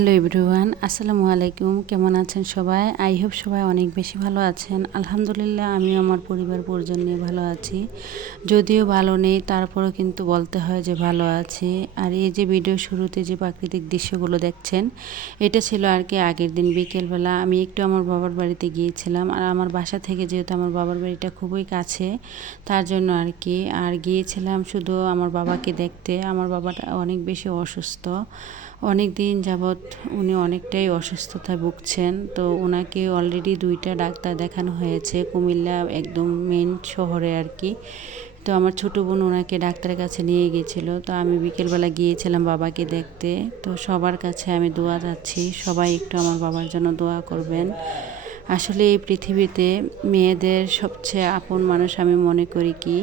Hello everyone আসসালামু আলাইকুম, কেমন আছেন সবাই? আই হোপ সবাই অনেক বেশি ভালো আছেন। আলহামদুলিল্লাহ আমি আমার পরিবার পরিজন নিয়ে ভালো আছি। যদিও ভালো নেই, তারপরেও কিন্তু বলতে হয় যে ভালো আছি। আর এই যে ভিডিও শুরুতে যে প্রাকৃতিক দৃশ্যগুলো দেখছেন, এটা ছিল আর কি আগের দিন বিকেলবেলা। আমি একটু আমার বাবার বাড়িতে গিয়েছিলাম, আর আমার বাসা থেকে যেহেতু আমার বাবার বাড়িটা খুবই কাছে, তার জন্য আর কি। আর গিয়েছিলাম শুধু আমার বাবাকে দেখতে। আমার বাবাটা অনেক বেশি অসুস্থ। অনেক দিন যাবৎ উনি অনেকটাই অসুস্থতায় ভুগছেন। তো ওনাকে অলরেডি দুইটা ডাক্তার দেখানো হয়েছে, কুমিল্লা একদম মেন শহরে আর কি। তো আমার ছোটো বোন ওনাকে ডাক্তারের কাছে নিয়ে গিয়েছিল। তো আমি বিকেলবেলা গিয়েছিলাম বাবাকে দেখতে। তো সবার কাছে আমি দোয়া যাচ্ছি সবাই একটু আমার বাবার জন্য দোয়া করবেন। আসলে এই পৃথিবীতে মেয়েদের সবচেয়ে আপন মানুষ আমি মনে করি কি?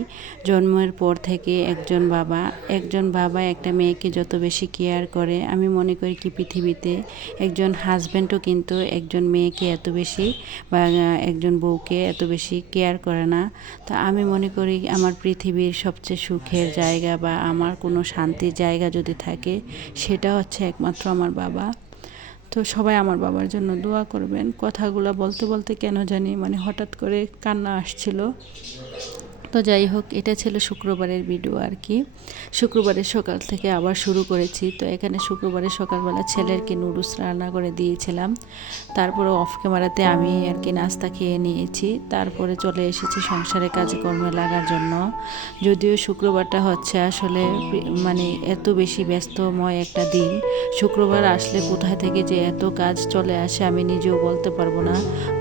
জন্মের পর থেকে একজন বাবা একজন বাবা একটা মেয়েকে যত বেশি কেয়ার করে, আমি মনে করি কি পৃথিবীতে একজন হাজব্যান্ডও কিন্তু একজন মেয়েকে এত বেশি বা একজন বউকে এত বেশি কেয়ার করে না। তা আমি মনে করি আমার পৃথিবীর সবচেয়ে সুখের জায়গা বা আমার কোনো শান্তির জায়গা যদি থাকে, সেটা হচ্ছে একমাত্র আমার বাবা। তো সবাই আমার বাবার জন্য দোয়া করবেন। কথাগুলো বলতে বলতে কেন জানি মানে হঠাৎ করে কান্না আসছিল। তো যাই হোক, এটা ছিল শুক্রবারের ভিডিও আর কি। শুক্রবারের সকাল থেকে আবার শুরু করেছি। তো এখানে শুক্রবারের সকালবেলা ছেলেরকে নুডলস রান্না করে দিয়েছিলাম। তারপরে অফ ক্যামেরাতে আমি আর কি নাস্তা খেয়ে নিয়েছি। তারপরে চলে এসেছি সংসারে কাজকর্মে লাগার জন্য। যদিও শুক্রবারটা হচ্ছে আসলে মানে এত বেশি ব্যস্তময় একটা দিন। শুক্রবার আসলে কোথায় থেকে যে এত কাজ চলে আসে আমি নিজেও বলতে পারব না।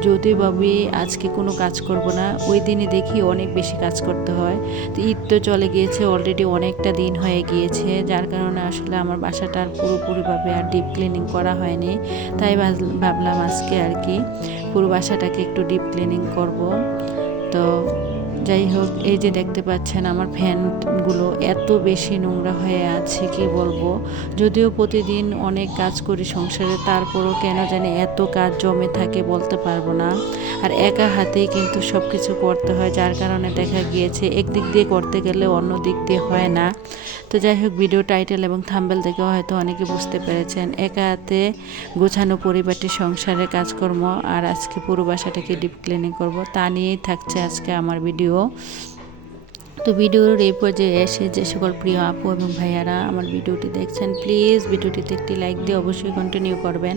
যদি ভাবি আজকে কোনো কাজ করব না, ওই দিনই দেখি অনেক বেশি কাজ করতে হয়। তো ঈদ তো চলে গিয়েছে অলরেডি অনেকটা দিন হয়ে গিয়েছে। যার কারণে আসলে আমার বাসাটা আর পুরোপুরিভাবে আর ডিপ ক্লিনিং করা হয়নি। তাই ভাবলাম আজকে আর কি পুরো বাসাটাকে একটু ডিপ ক্লিনিং করব। তো যাই হোক, এই যে দেখতে পাচ্ছেন আমার ফ্যানগুলো এত বেশি নোংরা হয়ে আছে, কি বলব? যদিও প্রতিদিন অনেক কাজ করি সংসারে, তারপরও কেন জানি এত কাজ জমে থাকে বলতে পারব না। আর একা হাতেই কিন্তু সব কিছু করতে হয়, যার কারণে দেখা গিয়েছে একদিক দিয়ে করতে গেলে অন্য দিক দিয়ে হয় না। তো যাই হোক ভিডিও টাইটেল এবং থাম্বেল দেখেও হয়তো অনেকে বুঝতে পেরেছেন। একাতে গোছানো পরিবারটি, সংসারের কাজকর্ম আর আজকে পুরো বাসাটাকে ডিপ ক্লিনিং করব, তা নিয়েই থাকছে আজকে আমার ভিডিও তো ভিডিওর এই পর্যায়ে এসে যে সকল প্রিয় আপু এবং ভাইয়ারা আমার ভিডিওটি দেখছেন প্লিজ ভিডিওটিতে একটি লাইক দিয়ে অবশ্যই কন্টিনিউ করবেন।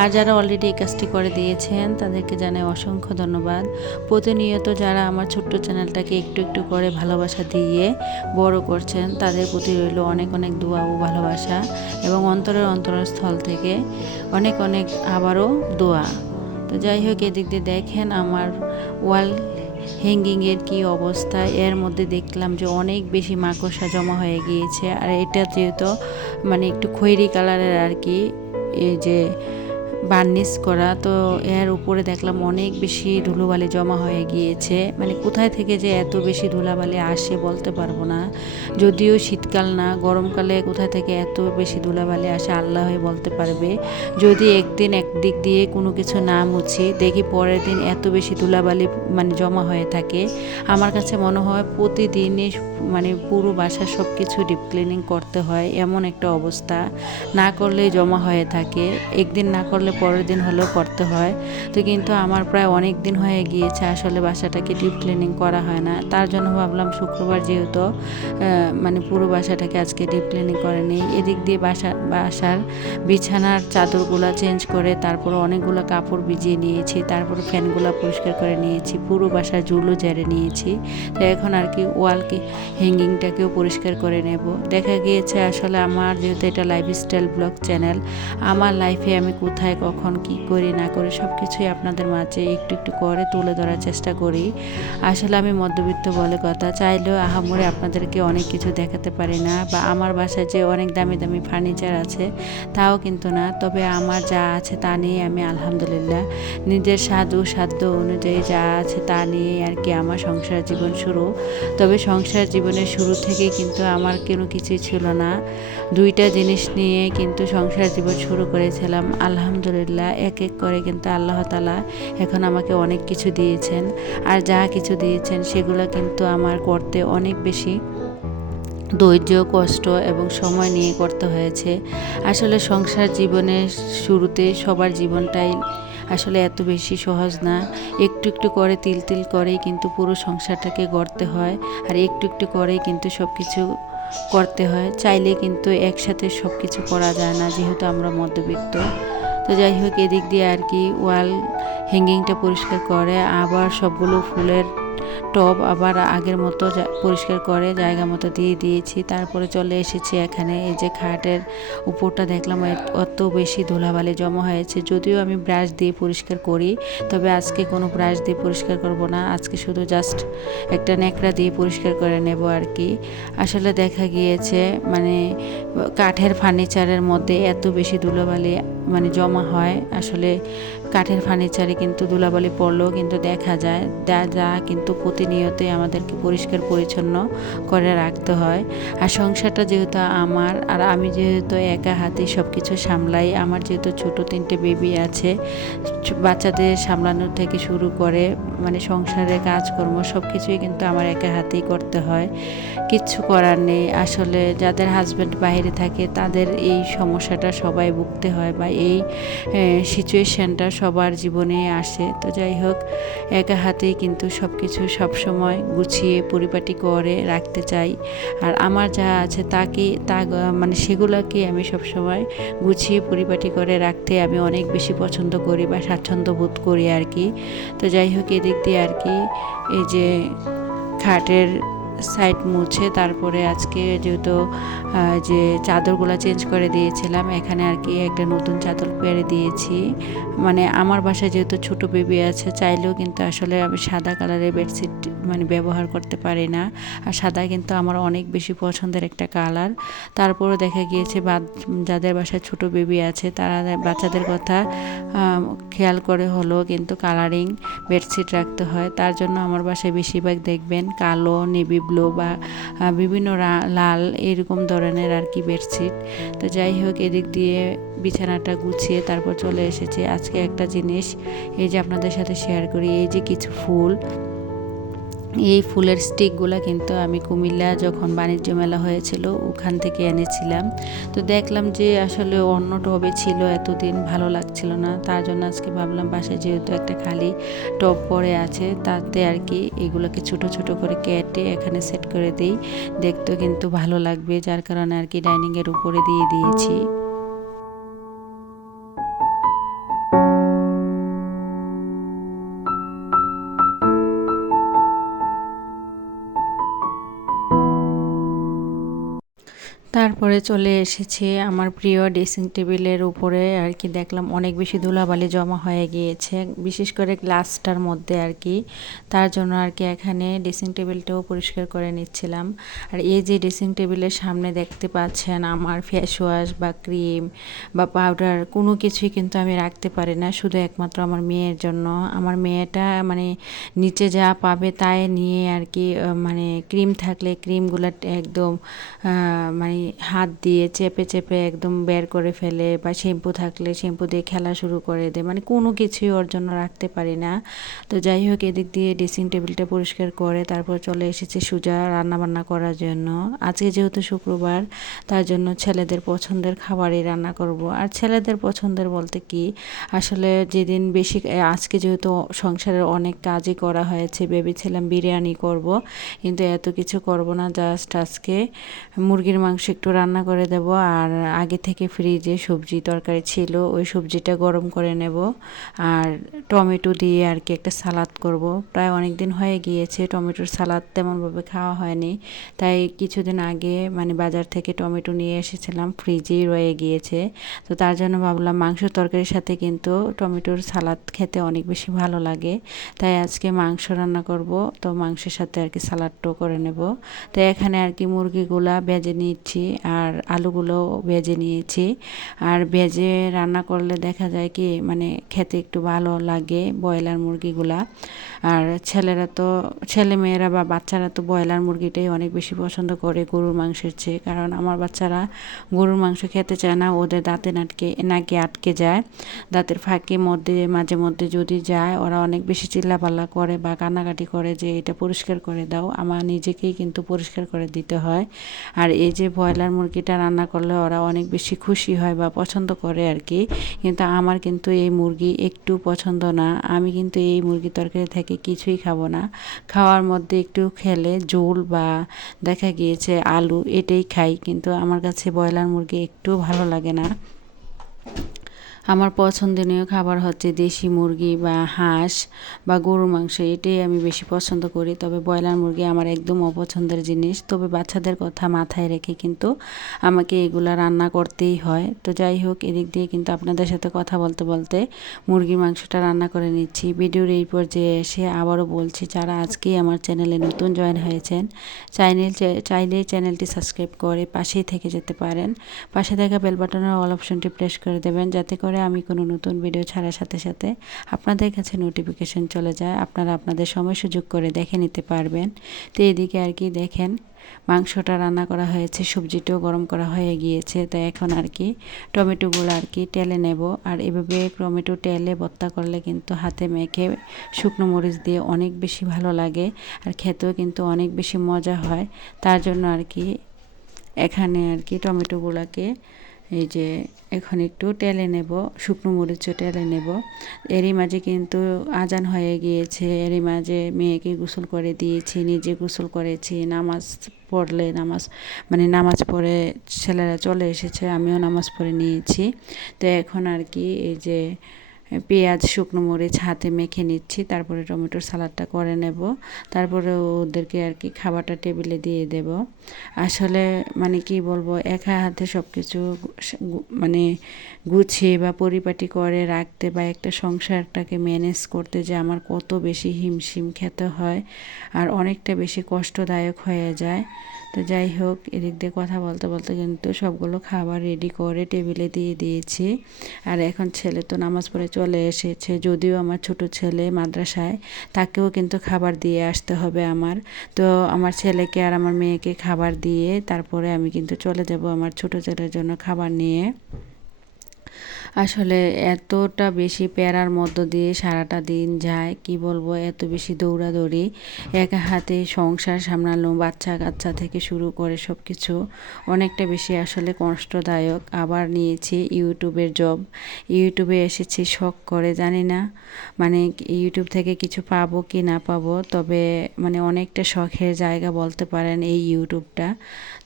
আর যারা অলরেডি এই কাজটি করে দিয়েছেন, তাদেরকে জানাই অসংখ্য ধন্যবাদ। প্রতিনিয়ত যারা আমার ছোট্ট চ্যানেলটাকে একটু একটু করে ভালোবাসা দিয়ে বড় করছেন, তাদের প্রতি রইল অনেক অনেক দোয়া ও ভালোবাসা এবং অন্তরের অন্তরস্থল থেকে অনেক অনেক আবারও দোয়া। তো যাই হোক, এদিক দিয়ে দেখেন আমার ওয়াল হ্যাঙ্গিংয়ের কি অবস্থা? এর মধ্যে দেখলাম যে অনেক বেশি মাকড়সা জমা হয়ে গিয়েছে। আর এটা যেহেতু মানে একটু খয়েরি কালারের আর কি, এই যে বার্নিশ করা, তো এর উপরে দেখলাম অনেক বেশি ধুলোবালি জমা হয়ে গিয়েছে। মানে কোথায় থেকে যে এত বেশি ধুলাবালি আসে বলতে পারব না। যদিও শীতকাল না, গরমকালে কোথায় থেকে এত বেশি ধুলাবালি আসে আল্লাহই বলতে পারবে। যদি একদিন একদিক দিয়ে কোনো কিছু না মুছি, দেখি পরের দিন এত বেশি ধুলাবালি মানে জমা হয়ে থাকে। আমার কাছে মনে হয় প্রতিদিনই মানে পুরো বাসা সব কিছু ডিপ ক্লিনিং করতে হয়, এমন একটা অবস্থা। না করলে জমা হয়ে থাকে। একদিন না করলে পরের দিন হলেও করতে হয়। তো কিন্তু আমার প্রায় অনেক দিন হয়ে গিয়েছে আসলে বাসাটাকে ডিপ ক্লিনিং করা হয় না। তার জন্য ভাবলাম শুক্রবার যেহেতু মানে পুরো বাসাটাকে আজকে ডিপ ক্লিনিং করে নিই। এদিক দিয়ে বাসা, বাসার বিছানার চাদরগুলো চেঞ্জ করে তারপর অনেকগুলো কাপড় ভিজিয়ে নিয়েছি, তারপর ফ্যানগুলো পরিষ্কার করে নিয়েছি, পুরো বাসার জুলো জেরে নিয়েছি। তো এখন আর কি ওয়ালকে, হ্যাঙ্গিংটাকেও পরিষ্কার করে নেব। দেখা গিয়েছে আসলে আমার যেহেতু এটা লাইফস্টাইল ব্লগ চ্যানেল আমার লাইফে আমি কোথায় কখন কি করি, না করি সব কিছুই আপনাদের মাঝে একটু একটু করে তুলে ধরার চেষ্টা করি। আসলে আমি মধ্যবিত্ত বলে কথা, চাইলেও আহামরে আপনাদেরকে অনেক কিছু দেখাতে পারি না বা আমার বাসায় যে অনেক দামি দামি ফার্নিচার আছে তাও কিন্তু না। তবে আমার যা আছে তা নিয়ে আমি আলহামদুলিল্লাহ নিজের সাধু সাধ্য অনুযায়ী যা আছে তা নিয়ে আর কি আমার সংসার জীবন শুরু। তবে সংসার জীবনের শুরু থেকেই কিন্তু আমার কোনো কিছুই ছিল না। দুইটা জিনিস নিয়ে কিন্তু সংসার জীবন শুরু করেছিলাম। আলহামদুলিল্লাহ এক এক করে কিন্তু আল্লাহ তালা এখন আমাকে অনেক কিছু দিয়েছেন। আর যা কিছু দিয়েছেন, সেগুলো কিন্তু আমার করতে অনেক বেশি ধৈর্য, কষ্ট এবং সময় নিয়ে করতে হয়েছে। আসলে সংসার জীবনের শুরুতে সবার জীবনটাই আসলে এত বেশি সহজ না। একটু একটু করে তিল তিল করেই কিন্তু পুরো সংসারটাকে গড়তে হয়। আর একটু একটু করেই কিন্তু সব কিছু করতে হয়। চাইলে কিন্তু একসাথে সব কিছু করা যায় না, যেহেতু আমরা মধ্যবিত্ত। তো যাই হোক এদিক দিয়ে আর কি ওয়াল হ্যাঙ্গিংটা পরিষ্কার করে আবার সবগুলো ফুলের টব আবার আগের মতো পরিষ্কার করে জায়গা মতো দিয়ে দিয়েছি। তারপরে চলে এসেছি এখানে। এই যে খাটের উপরটা দেখলাম অত বেশি ধুলাবালি জমা হয়েছে। যদিও আমি ব্রাশ দিয়ে পরিষ্কার করি, তবে আজকে কোনো ব্রাশ দিয়ে পরিষ্কার করব না। আজকে শুধু জাস্ট একটা ন্যাকড়া দিয়ে পরিষ্কার করে নেব আর কি আসলে দেখা গিয়েছে মানে কাঠের ফার্নিচারের মধ্যে এত বেশি ধুলোবালি মানে জমা হয়। আসলে কাঠের ফার্নিচারে কিন্তু ধুলাবালি পড়লেও কিন্তু দেখা যায়, যা যা কিন্তু প্রতিনিয়তই আমাদেরকে পরিষ্কার পরিচ্ছন্ন করে রাখতে হয়। আর সংসারটা যেহেতু আমার, আর আমি যেহেতু একা হাতে সব কিছু সামলাই, আমার যেহেতু ছোট তিনটে বেবি আছে বাচ্চাদের সামলানোর থেকে শুরু করে মানে সংসারের কাজকর্ম সব কিছুই কিন্তু আমার একা হাতেই করতে হয়। কিচ্ছু করার নেই। আসলে যাদের হাজব্যান্ড বাইরে থাকে, তাদের এই সমস্যাটা সবাই ভুগতে হয় বা এই সিচুয়েশানটা সবার জীবনে আসে। তো যাই হোক, একা হাতেই কিন্তু সব কিছু সবসময় গুছিয়ে পরিপাটি করে রাখতে চাই। আর আমার যা আছে তাকে, তা মানে সেগুলোকে আমি সবসময় গুছিয়ে পরিপাটি করে রাখতে আমি অনেক বেশি পছন্দ করি বা স্বাচ্ছন্দ্য বোধ করি আর কি। তো যাই হোক, এদিক দিয়ে আর কি, এই যে খাটের সাইড মুছে, তারপরে আজকে যেহেতু যে চাদরগুলো চেঞ্জ করে দিয়েছিলাম, এখানে আর কি একটা নতুন চাদর পেরে দিয়েছি। মানে আমার বাসায় যেহেতু ছোট বেবি আছে, চাইলেও কিন্তু আসলে আমি সাদা কালারের বেডশিট মানে ব্যবহার করতে পারি না। আর সাদা কিন্তু আমার অনেক বেশি পছন্দের একটা কালার। তারপরও দেখা গিয়েছে বা যাদের বাসায় ছোট বেবি আছে, তারা বাচ্চাদের কথা খেয়াল করে হলো কিন্তু কালারিং বেডশিট রাখতে হয়। তার জন্য আমার বাসায় বেশিরভাগ দেখবেন কালো নেভি ব্লু বা বিভিন্ন লাল এরকম ধরনের আর কি বেডশিট তো যাই হোক, এদিক দিয়ে বিছানাটা গুছিয়ে তারপর চলে এসেছে। আজকে একটা জিনিস এই যে আপনাদের সাথে শেয়ার করি, এই যে কিছু ফুল। এই ফুলের স্টিকগুলো কিন্তু আমি কুমিল্লা যখন বাণিজ্য মেলা হয়েছিল, ওখান থেকে এনেছিলাম। তো দেখলাম যে আসলে অন্য টবে ছিল, এতদিন ভালো লাগছিল না। তার জন্য আজকে ভাবলাম বাসায় যেহেতু একটা খালি টব পরে আছে, তাতে আর কি এগুলোকে ছোট ছোট করে কেটে এখানে সেট করে দিই। দেখতেও কিন্তু ভালো লাগবে, যার কারণে আর কি ডাইনিংয়ের উপরে দিয়ে দিয়েছি। arkadaşlar তারপরে চলে এসেছে আমার প্রিয় ড্রেসিং টেবিলের উপরে আর কি। দেখলাম অনেক বেশি ধুলাবালি জমা হয়ে গিয়েছে, বিশেষ করে গ্লাসটার মধ্যে আর কি। তার জন্য আর কি এখানে ড্রেসিং টেবিলটাও পরিষ্কার করে নিচ্ছিলাম। আর এই যে ড্রেসিং টেবিলের সামনে দেখতে পাচ্ছেন আমার ফেস ওয়াশ বা ক্রিম বা পাউডার, কোনো কিছুই কিন্তু আমি রাখতে পারি না, শুধু একমাত্র আমার মেয়ের জন্য। আমার মেয়েটা মানে নিচে যা পাবে তাই নিয়ে আর কি মানে ক্রিম থাকলে ক্রিমগুলো একদম মানে হাত দিয়ে চেপে চেপে একদম বের করে ফেলে বা শ্যাম্পু থাকলে শ্যাম্পু দিয়ে খেলা শুরু করে দেয়। মানে কোনো কিছুই ওর জন্য রাখতে পারি না। তো যাই হোক, এদিক দিয়ে ড্রেসিং টেবিলটা পরিষ্কার করে তারপর চলে এসেছে সুজা রান্না বান্না করার জন্য। আজকে যেহেতু শুক্রবার, তার জন্য ছেলেদের পছন্দের খাবারই রান্না করব। আর ছেলেদের পছন্দের বলতে কি? আসলে যেদিন বেশি আজকে যেহেতু সংসারের অনেক কাজই করা হয়েছে, ভেবেছিলাম বিরিয়ানি করব, কিন্তু এত কিছু করব না, জাস্ট আজকে মুরগির মাংস একটু রান্না করে দেব। আর আগে থেকে ফ্রিজে সবজি তরকারি ছিল, ওই সবজিটা গরম করে নেব। আর টমেটো দিয়ে আর কি একটা সালাদ করব। প্রায় অনেক দিন হয়ে গিয়েছে, টমেটোর সালাদ তেমনভাবে খাওয়া হয়নি। তাই কিছুদিন আগে মানে বাজার থেকে টমেটো নিয়ে এসেছিলাম ফ্রিজেই রয়ে গিয়েছে। তো তার জন্য ভাবলাম মাংস তরকারির সাথে কিন্তু টমেটোর সালাদ খেতে অনেক বেশি ভালো লাগে। তাই আজকে মাংস রান্না করব, তো মাংসের সাথে আর কি সালাডটাও করে নেব। তো এখানে আর কি মুরগিগুলা বেজে নিচ্ছি। আর আলুগুলো ভেজে নিয়েছি। আর ভেজে রান্না করলে দেখা যায় কি মানে খেতে একটু ভালো লাগে ব্রয়লার মুরগিগুলা। আর ছেলেরা তো, ছেলে মেয়েরা বা বাচ্চারা তো ব্রয়লার মুরগিটাই অনেক বেশি পছন্দ করে গরুর মাংসের চেয়ে। কারণ আমার বাচ্চারা গরুর মাংস খেতে চায় না, ওদের দাঁতে নাটকে, নাকি আটকে যায়। দাঁতের ফাঁকে মধ্যে, মাঝে মধ্যে যদি যায়, ওরা অনেক বেশি চিল্লাপাল্লা করে বা কান্নাকাটি করে যে, এটা পরিষ্কার করে দাও। আমার নিজেকেই কিন্তু পরিষ্কার করে দিতে হয়। আর এই যে ব্রয়লার মুরগিটা রান্না করলে ওরা অনেক বেশি খুশি হয় বা পছন্দ করে আর কি। কিন্তু আমার কিন্তু এই মুরগি একটু পছন্দ না। আমি কিন্তু এই মুরগি তরকারি থেকে কিছুই খাব না। খাওয়ার মধ্যে একটু খেলে ঝোল বা দেখা গিয়েছে আলু এটাই খাই। কিন্তু আমার কাছে ব্রয়লার মুরগি একটু ভালো লাগে না। আমার পছন্দনীয় খাবার হচ্ছে দেশি মুরগি বা হাঁস বা গরুর মাংস, এটাই আমি বেশি পছন্দ করি। তবে ব্রয়লার মুরগি আমার একদম অপছন্দের জিনিস। তবে বাচ্চাদের কথা মাথায় রেখে কিন্তু আমাকে এগুলা রান্না করতেই হয়। তো যাই হোক, এদিক দিয়ে কিন্তু আপনাদের সাথে কথা বলতে বলতে মুরগির মাংসটা রান্না করে নিচ্ছি। ভিডিওর এই পর্যায়ে এসে আবারও বলছি, যারা আজকেই আমার চ্যানেলে নতুন জয়েন হয়েছেন চ্যানেল চাইলে চ্যানেলটি সাবস্ক্রাইব করে পাশেই থেকে যেতে পারেন। পাশে থাকা বেল বাটনের অল অপশনটি প্রেস করে দেবেন, যাতে করে আমি কোনো নতুন ভিডিও ছাড়ার সাথে সাথে আপনাদের কাছে নোটিফিকেশন চলে যায়। আপনারা আপনাদের সময় সুযোগ করে দেখে নিতে পারবেন। তো এদিকে আর কি দেখেন, মাংসটা রান্না করা হয়েছে, সবজিটাও গরম করা হয়ে গিয়েছে। তো এখন আর কি টমেটোগুলো আর কি টেলে নেব। আর এভাবে টমেটো টেলে ভর্তা করলে কিন্তু হাতে মেখে শুকনো মরিচ দিয়ে অনেক বেশি ভালো লাগে। আর খেতেও কিন্তু অনেক বেশি মজা হয়। তার জন্য আর কি এখানে আর কি টমেটোগুলোকে এই যে এখন একটু টেলে নেব, শুকনো মরিচ টেলে নেব। এরই মাঝে কিন্তু আজান হয়ে গিয়েছে, এরই মাঝে মেয়েকে গোসল করে দিয়েছি, নিজে গোসল করেছি, নামাজ পড়লে নামাজ মানে নামাজ পড়ে ছেলেরা চলে এসেছে, আমিও নামাজ পড়ে নিয়েছি। তো এখন আর কি এই যে পেঁয়াজ, শুকনো মরিচ হাতে মেখে নিচ্ছি, তারপরে টমেটোর সালাডটা করে নেব। তারপরে ওদেরকে আর কি খাবারটা টেবিলে দিয়ে দেব। আসলে মানে কি বলব, একা হাতে সব কিছু মানে গুছিয়ে বা পরিপাটি করে রাখতে বা একটা সংসারটাকে ম্যানেজ করতে যে আমার কত বেশি হিমশিম খেতে হয় আর অনেকটা বেশি কষ্টদায়ক হয়ে যায়। তো যাই হোক, এদিক দিয়ে কথা বলতে বলতে কিন্তু সবগুলো খাবার রেডি করে টেবিলে দিয়ে দিয়েছি। আর এখন ছেলে তো নামাজ পড়ে চলে এসেছে, যদিও আমার ছোট ছেলে মাদ্রাসায়, তাকেও কিন্তু খাবার দিয়ে আসতে হবে আমার। তো আমার ছেলেকে আর আমার মেয়েকে খাবার দিয়ে তারপরে আমি কিন্তু চলে যাব আমার ছোট ছেলের জন্য খাবার নিয়ে। আসলে এতটা বেশি প্যারার মধ্য দিয়ে সারাটা দিন যায়, কি বলব, এত বেশি দৌড়াদৌড়ি, একা হাতে সংসার সামলানো, বাচ্চা কাচ্চা থেকে শুরু করে সব কিছু অনেকটা বেশি আসলে কষ্টদায়ক। আবার নিয়েছি ইউটিউবের জব, ইউটিউবে এসেছি, শখ করে, জানি না মানে ইউটিউব থেকে কিছু পাবো কি না পাবো, তবে মানে অনেকটা শখের জায়গা বলতে পারেন এই ইউটিউবটা।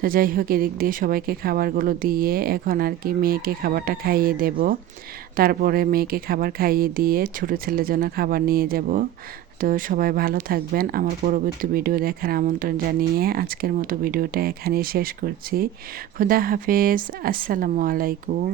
তো যাই হোক, এদিক দিয়ে সবাইকে খাবারগুলো দিয়ে এখন আর কি মেয়েকে খাবারটা খাইয়ে দেব। তারপরে মেয়েকে খাবার খাইয়ে দিয়ে ছোটো ছেলের জন্য খাবার নিয়ে যাব। তো সবাই ভালো থাকবেন। আমার পরবর্তী ভিডিও দেখার আমন্ত্রণ জানিয়ে আজকের মতো ভিডিওটা এখানেই শেষ করছি। খুদা হাফেজ। আসসালামু আলাইকুম।